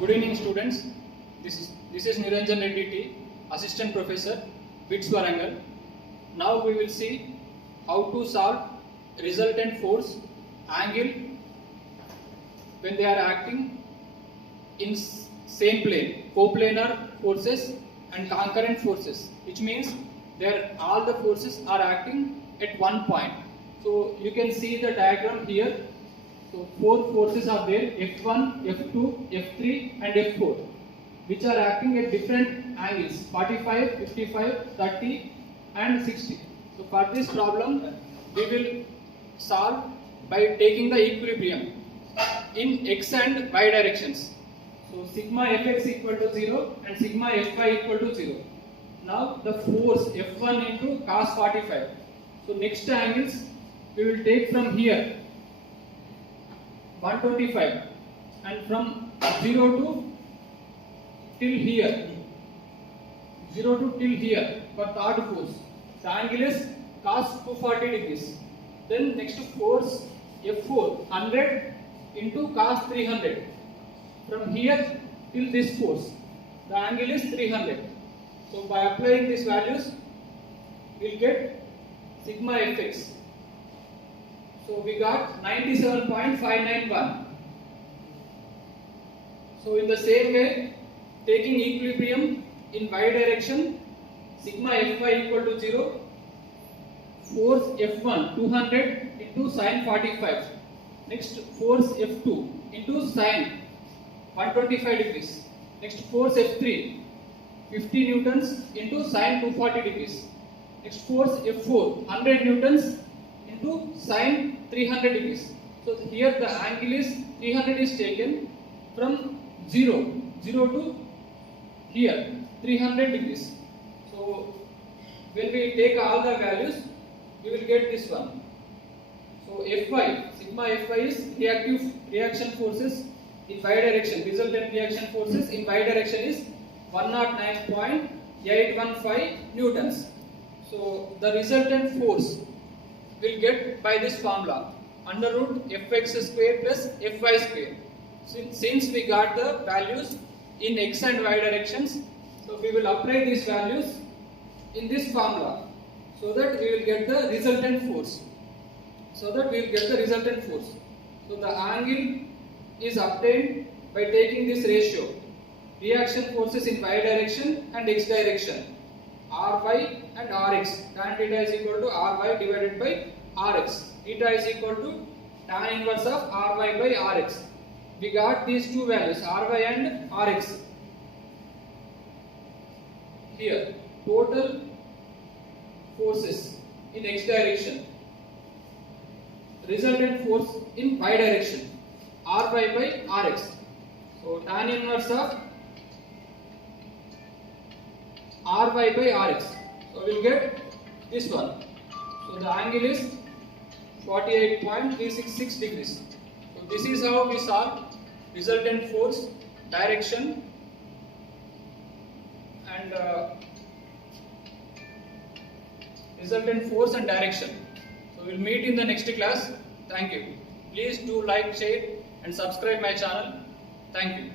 Good evening, students. This is Niranjan Reddy, Assistant Professor, BITS Warangal. Now we will see how to solve resultant force angle when they are acting in same plane, coplanar forces and concurrent forces, which means all the forces are acting at one point. So you can see the diagram here. So four forces are there: F1, F2, F3 and F4, which are acting at different angles: 45, 55, 30 and 60. So for this problem, we will solve by taking the equilibrium in x and y directions. So sigma fx equal to 0 and sigma fy equal to 0. Now the force F1 into cos 45. So next angles we will take from here 125 and from 0 to till here, 0 to till here for third force. The angle is cos 240 degrees. Then next force F4 100 into cos 300. From here till this force, the angle is 300. So by applying these values, we will get sigma fx. So we got 97.591. So in the same way, taking equilibrium in y direction, sigma fy equal to 0, force F1 200 into sin 45. Next force F2 into sin 125 degrees. Next force F3 50 newtons into sin 240 degrees. Next force F4 100 newtons into sin 300 degrees. So here the angle is 300 is taken from 0 to here 300 degrees. So when we take all the values, we will get this one. So Fy, sigma Fy is reaction forces in y direction. Resultant reaction forces in y direction is 109.815 newtons. So the resultant force will get by this formula, under root fx square plus fy square. Since we got the values in x and y directions, so we will apply these values in this formula so that we will get the resultant force. So the angle is obtained by taking this ratio: reaction forces in y direction and x direction, Ry and Rx. Tan theta is equal to Ry divided by Rx. Theta is equal to tan inverse of Ry by Rx. We got these two values, Ry and Rx. Here, total forces in x direction, resultant force in y direction, Ry by Rx. So tan inverse of Ry by Rx. So we will get this one. So the angle is 48.366 degrees. So this is how we solve resultant force, direction and resultant force and direction. So we will meet in the next class. Thank you. Please do like, share and subscribe my channel. Thank you.